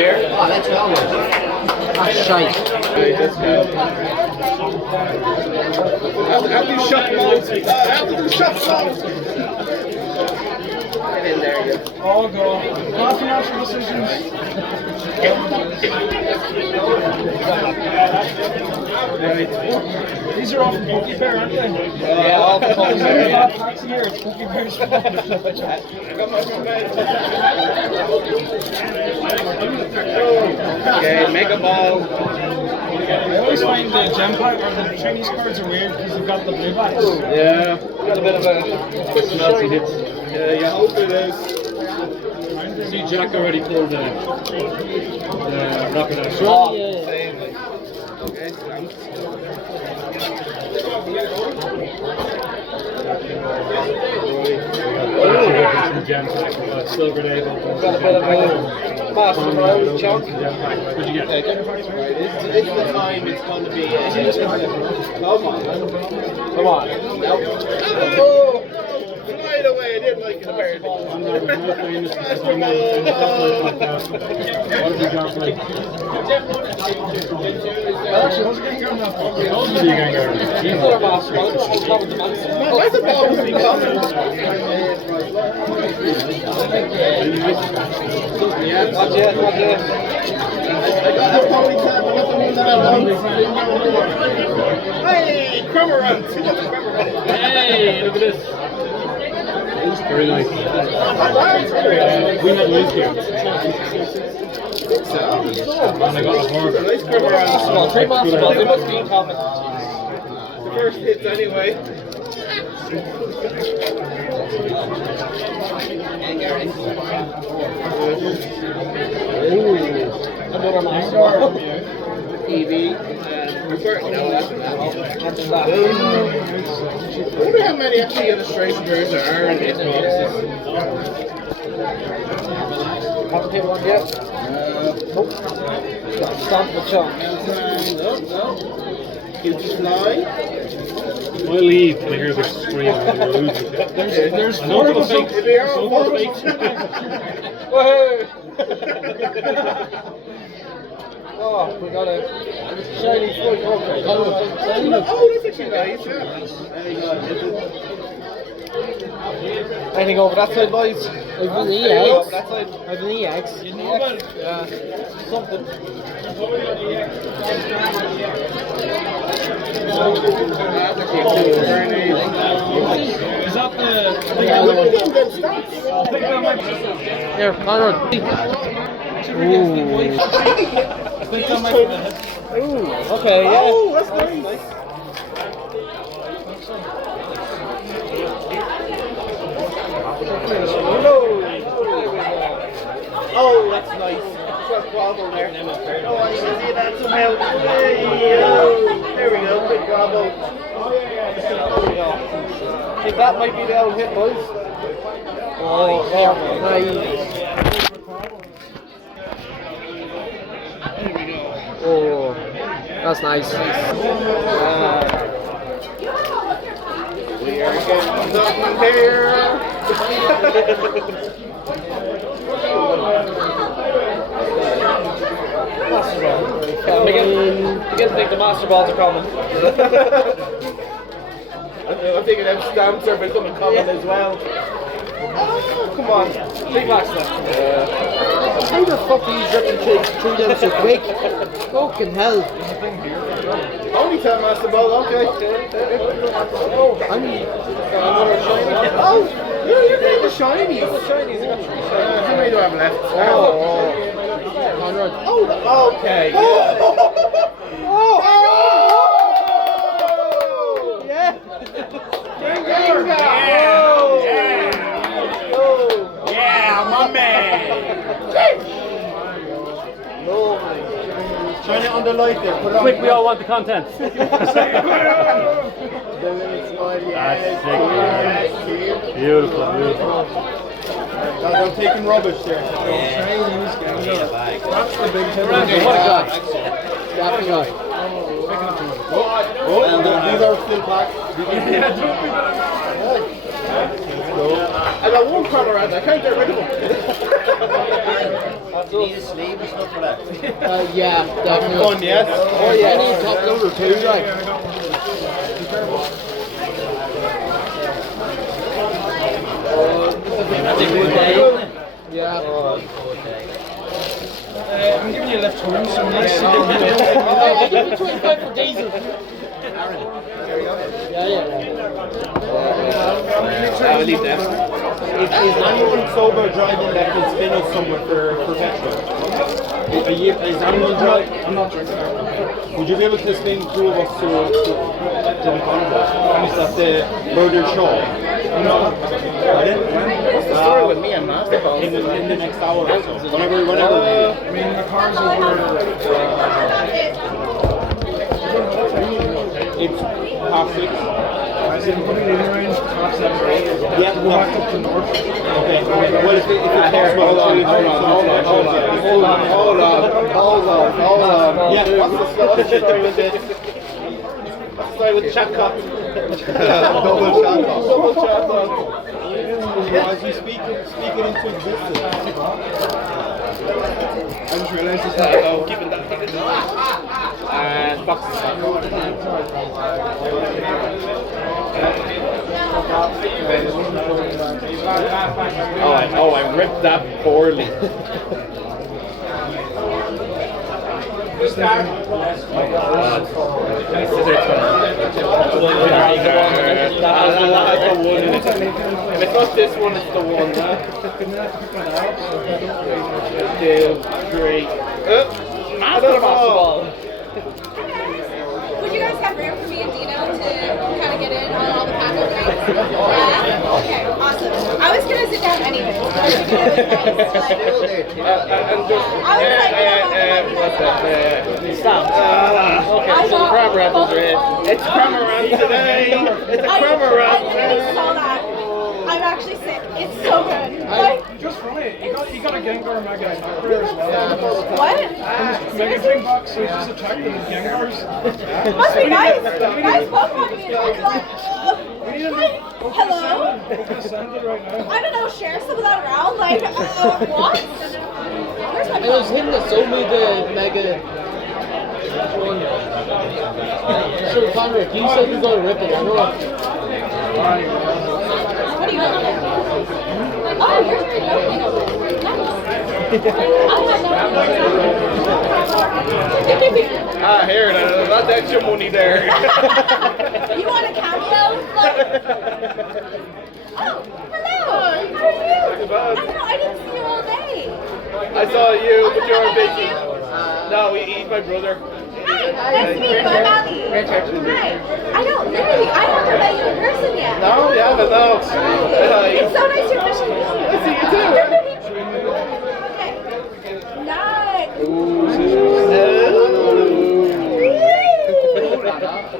here. Oh, let's go. That's shite. Right, let's go. How do you shut loads? How do you shut loads? Get in there, you. All go. Controversial decisions. These are all from Pokey Bear, aren't they? Yeah, all from Pokey Bear. There's not packs here. It's Pokey Bear's fault. Okay, make a ball. I always find the gem pack or the Chinese cards are weird because they've got the blue backs. Yeah, got a bit of a smelty hits. Yeah, you hope it is. See, Jack already pulled the rocket out. Oh, same. Okay, Silver Day. got a bit of a master chunk. What'd you get? Right, it's the time it's going to be. Come on. Come on. Nope. Oh! Right away, I didn't like it. I'm not famous because I'm not podcast. What have you got for? Actually, how's it getting going now? Why the ball was be coming? Yeah, not yet, not yet. I probably can't, but that's the one that I want. Hey, Crummerant! Hey, look at this. Very nice. We had Liz here. And I got a horror. Nice Crummerant. Three basketballs, They must be common. The first hits anyway. Another master. Evie. No, that's that. I wonder how many actually illustrations there are in these boxes. Haven't hit one yet. Nope. Stamp the chunk. No. Huge fly. I leave when I hear the scream. I'm losing it. There's I know the fakes. They are I know all the fakes. Oh, we got a shiny foot. Okay. Oh, that's actually nice. Yeah. Anything over that side, boys? I've an Over EX. that side. I've an EX. You know about it? Yeah. Something. That's actually very nice. Is that the... Here, Conrad. Ooh, okay, yeah. Oh, that's nice. Oh, that's nice. Got Bravo there. Oh, I should see that somehow. There we go, big Bravo. There we go. Think that might be the old hit, boys. Oh, nice. There we go. Oh, that's nice. We are getting something here. Begin to think the master balls are coming. I'm thinking them stamps are becoming common as well. Oh, come on. Big max left. How the fuck are you ripping through them so quick? Fucking hell. Only 10 master ball, okay. Oh, I'm... Oh, you're getting the shinies. How many do I have left? Conrad. Oh, okay. Oh! Yeah! Yeah, my man! Shine it on the light there. Put it on. Quick, we all want the content. The little smiley. That's eyes. sick. Yes, Beautiful, beautiful. I'm taking rubbish there. That's the big hit. What a guy. Dappy guy. Oh, these are still packed. I got one corner around, I can't get rid of them. does. Need a sleeve and stuff for that. Yeah, definitely. Fun, yes? Oh yeah, I need top loader too, like. That's a good day, isn't it? Yeah. I'm giving you a lift home, so nice. I'll give you 25 for diesel. Yeah. I will leave them. Is anyone sober driving that can spin us somewhere for petrol? Is anyone driving? I'm not drinking. Would you be able to spin two of us to the convoy? Is that the murdered show? No. What's the story with me and Master? In the next hour or so. Whenever. I mean, the car's over. It's 6:30. I said, put it in range, top 7 or 8. Yeah, Go back up to north. Okay. Well, if it's possible, Hold on. Yeah, what's the story with this? What's the story with the chat cock? Double chat cock. As you speak it into existence. I just realized this. Keep it down. And boxes. Oh, I ripped that poorly. If it's not this one, it's the one. 2, 3. Master ball. Would you guys have room for me and Dino to kind of get in on all the pack openings? Yeah? Okay, awesome. I was going to sit down anyway. So I think it was nice. Okay, so the crab rattles are in. It's Cramarant today! It's a Cramarant! I literally saw that. I'm actually sick. It's so good. Like, Just from it, you got a Gengar Mega Attacker as well. what? Mega Train box, so he's just attacked with Gengars. Must be nice. Nice Pokemon being like, hello? Send it right now. I don't know, share some of that around. Like, what? Where's my It was him that sold me the Mega one. Sure, Conrad, you said you're going to rip it, I know. What do you want? Oh, you're very open. Ah, here, not that your money there. You want a cameo? Oh, hello. How are you? I didn't see you all day. I saw you, but you were busy. You? No, he's my brother. Hi, nice to meet you. I'm Ali. Richard. Hi. I don't, literally, I haven't met you in person yet. No, you haven't, no. It's so nice to officially meet you. I see you too. Okay. Nice.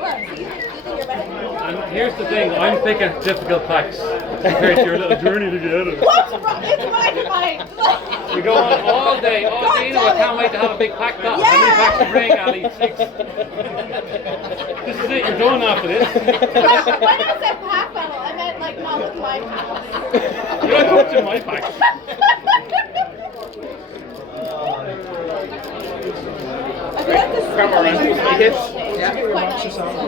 What? Do you think you're better? And here's the thing, I'm picking difficult packs compared to your little journey to get it. What's wrong? It's my fight. You're going all day, you know, I can't wait to have a big pack battle. How many packs you bring, Ali? 6. This is it, you're done after this. When I said pack battle, I meant like not with my packs. You're not touching my packs. I feel like this is becoming an annual thing. Quite nice.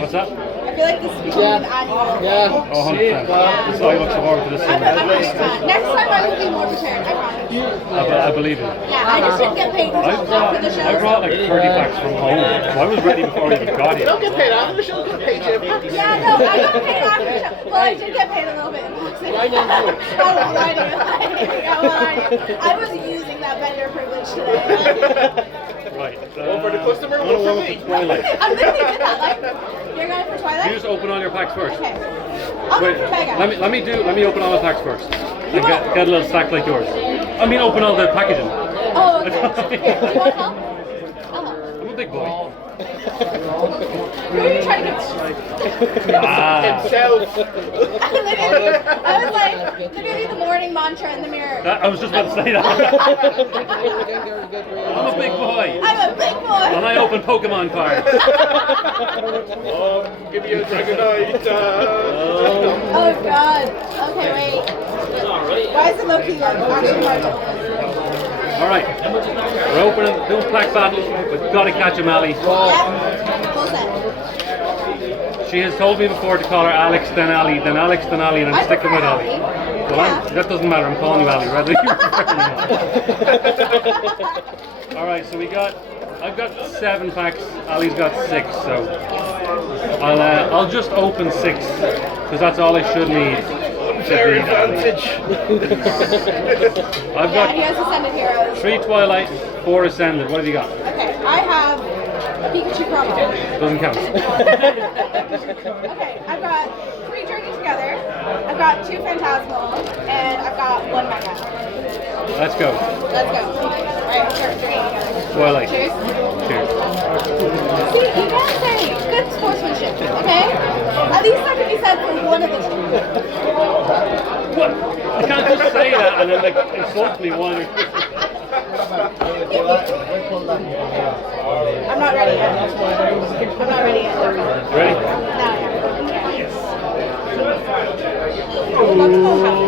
What's that? I feel like this is becoming an annual thing. Yeah. Oh, 100%. So I look forward to this. I'm a big fan. Next time I will be more prepared, I promise. I believe it. Yeah, I just didn't get paid until after the show. I brought like 30 packs from home. So I was ready before I even got here. Don't get paid after the show, get paid you. Yeah, no, I got paid after the show. Well, I did get paid a little bit in boxing. I won't lie to you. I was using that vendor privilege today. Right. One for the customer, one for me. Twilight. I literally did that. Like, you're going for Twilight? You just open all your packs first. Okay. I'll Wait, go for Mega. let me open all the packs first. And get a little stack like yours. I mean, open all the packaging. Oh, okay. Here, do you want help? I'll help. I'm a big boy. Who are you trying to get? Himself. I was like, literally the morning mantra in the mirror. I was just about to say that. I'm a big boy. I'm a big boy. And I open Pokemon cards. Oh, give me a Dragonite. Oh god. Okay, wait. Why is it low key like actually hard to open? All right, we're opening, doing plaque battle. We've got to catch him, Ali. Yep. Close that. She has told me before to call her Alex, then Ali, then Alex, then Ali, and I'm I sticking with prefer Ali. Ali. Well, Yeah. that doesn't matter. I'm calling you Ali, rather you prefer me not. All right, so I've got 7 packs. Ali's got 6, so I'll just open 6 because that's all I should need. Fair advantage. I've Yeah, he got has Ascended Heroes. 3 Twilight, 4 Ascended. What have you got? Okay, I have a Pikachu promo. Doesn't count. Okay, I've got 3 Journey Together, I've got 2 Phantasmal, and I've got 1 Mega. Let's go. Let's go. Alright, we'll start drinking together. Twilight. Cheers. Cheers. See, you can't say good sportsmanship, okay? At least that can be said for one of the 2. What? You can't just say that and then like insult me one. I'm not ready yet. I'm not ready yet. Ready? Now I am. Yes. Let's go.